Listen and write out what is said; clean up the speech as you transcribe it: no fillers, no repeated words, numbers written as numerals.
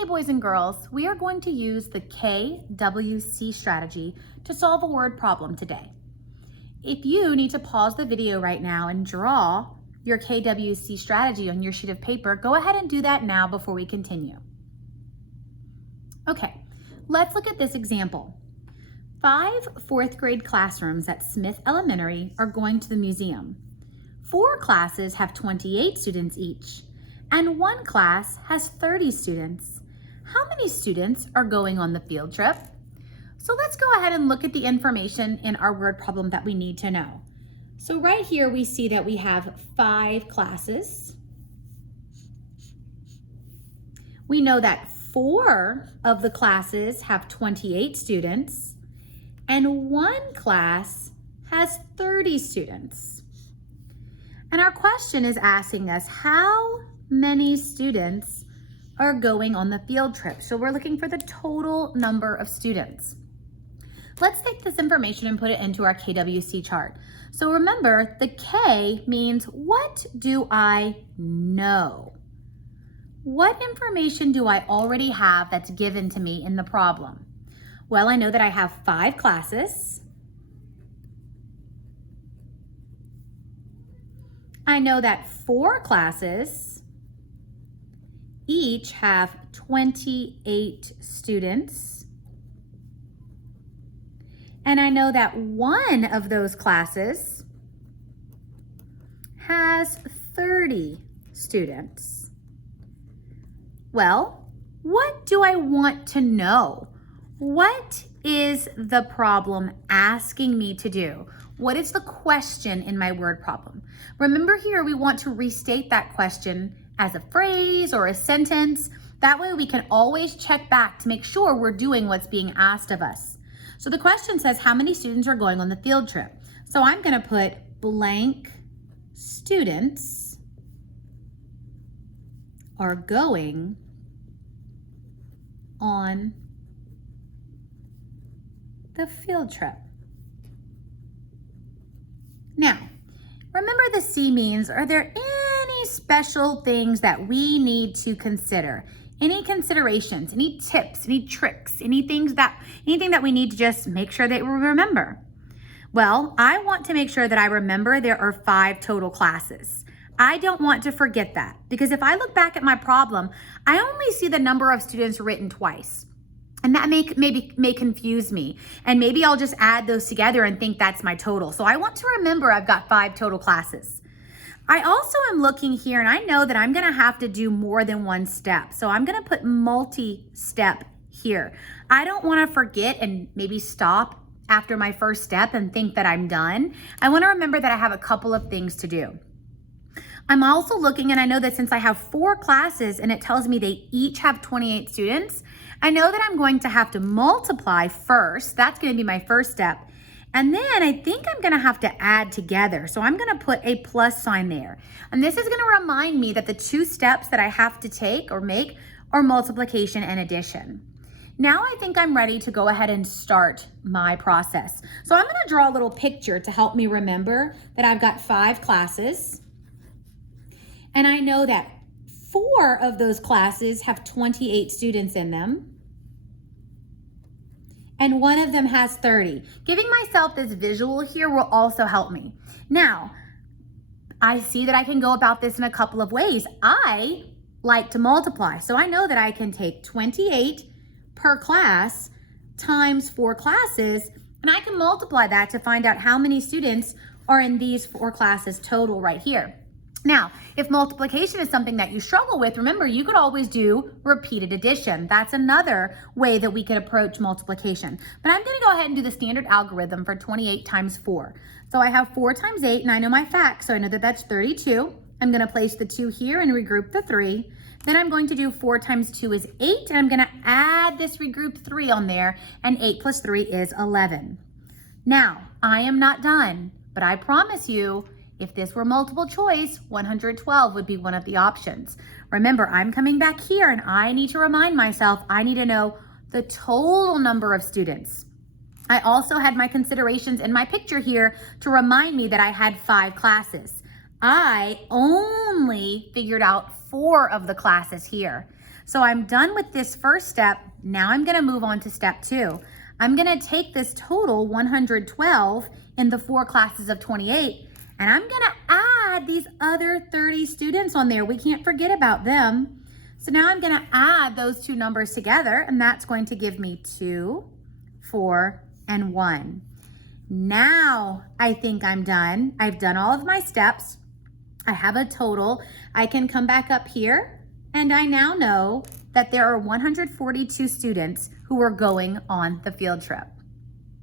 Hey boys and girls, we are going to use the KWC strategy to solve a word problem today. If you need to pause the video right now and draw your KWC strategy on your sheet of paper, go ahead and do that now before we continue. Okay, let's look at this example. 5 fourth grade classrooms at Smith Elementary are going to the museum. 4 classes have 28 students each, and 1 class has 30 students. How many students are going on the field trip? So let's go ahead and look at the information in our word problem that we need to know. So right here we see that we have 5 classes. We know that 4 of the classes have 28 students, and 1 class has 30 students. And our question is asking us how many students are going on the field trip. So we're looking for the total number of students. Let's take this information and put it into our KWC chart. So remember, the K means what do I know? What information do I already have that's given to me in the problem? Well, I know that I have 5 classes. I know that 4 classes each have 28 students. And I know that 1 of those classes has 30 students. Well, what do I want to know? What is the problem asking me to do? What is the question in my word problem? Remember here, we want to restate that question as a phrase or a sentence. That way we can always check back to make sure we're doing what's being asked of us. So the question says, how many students are going on the field trip? So I'm gonna put blank students are going on the field trip. Now, remember the C means, are there any special things that we need to consider? Any considerations, any tips, any tricks, anything that we need to just make sure that we remember? Well, I want to make sure that I remember there are 5 total classes. I don't want to forget that, because if I look back at my problem, I only see the number of students written twice. And that may confuse me. And maybe I'll just add those together and think that's my total. So I want to remember I've got 5 total classes. I also am looking here and I know that I'm gonna have to do more than one step. So I'm gonna put multi-step here. I don't wanna forget and maybe stop after my first step and think that I'm done. I wanna remember that I have a couple of things to do. I'm also looking, and I know that since I have 4 classes and it tells me they each have 28 students, I know that I'm going to have to multiply first. That's going to be my first step. And then I think I'm going to have to add together. So I'm going to put a plus sign there. And this is going to remind me that the 2 steps that I have to take or make are multiplication and addition. Now I think I'm ready to go ahead and start my process. So I'm going to draw a little picture to help me remember that I've got 5 classes. And I know that 4 of those classes have 28 students in them. And 1 of them has 30. Giving myself this visual here will also help me. Now, I see that I can go about this in a couple of ways. I like to multiply. So I know that I can take 28 per class times 4 classes, and I can multiply that to find out how many students are in these 4 classes total right here. Now, if multiplication is something that you struggle with, remember, you could always do repeated addition. That's another way that we could approach multiplication. But I'm gonna go ahead and do the standard algorithm for 28 times 4. So I have 4 times 8, and I know my facts, so I know that that's 32. I'm gonna place the 2 here and regroup the 3. Then I'm going to do 4 times 2 is 8, and I'm gonna add this regrouped 3 on there, and 8 plus 3 is 11. Now, I am not done, but I promise you, if this were multiple choice, 112 would be one of the options. Remember, I'm coming back here and I need to remind myself, I need to know the total number of students. I also had my considerations in my picture here to remind me that I had 5 classes. I only figured out 4 of the classes here. So I'm done with this first step. Now I'm gonna move on to step 2. I'm gonna take this total 112 in the 4 classes of 28, and I'm gonna add these other 30 students on there. We can't forget about them. So now I'm gonna add those 2 numbers together, and that's going to give me 2, 4, and 1. Now I think I'm done. I've done all of my steps. I have a total. I can come back up here, and I now know that there are 142 students who are going on the field trip.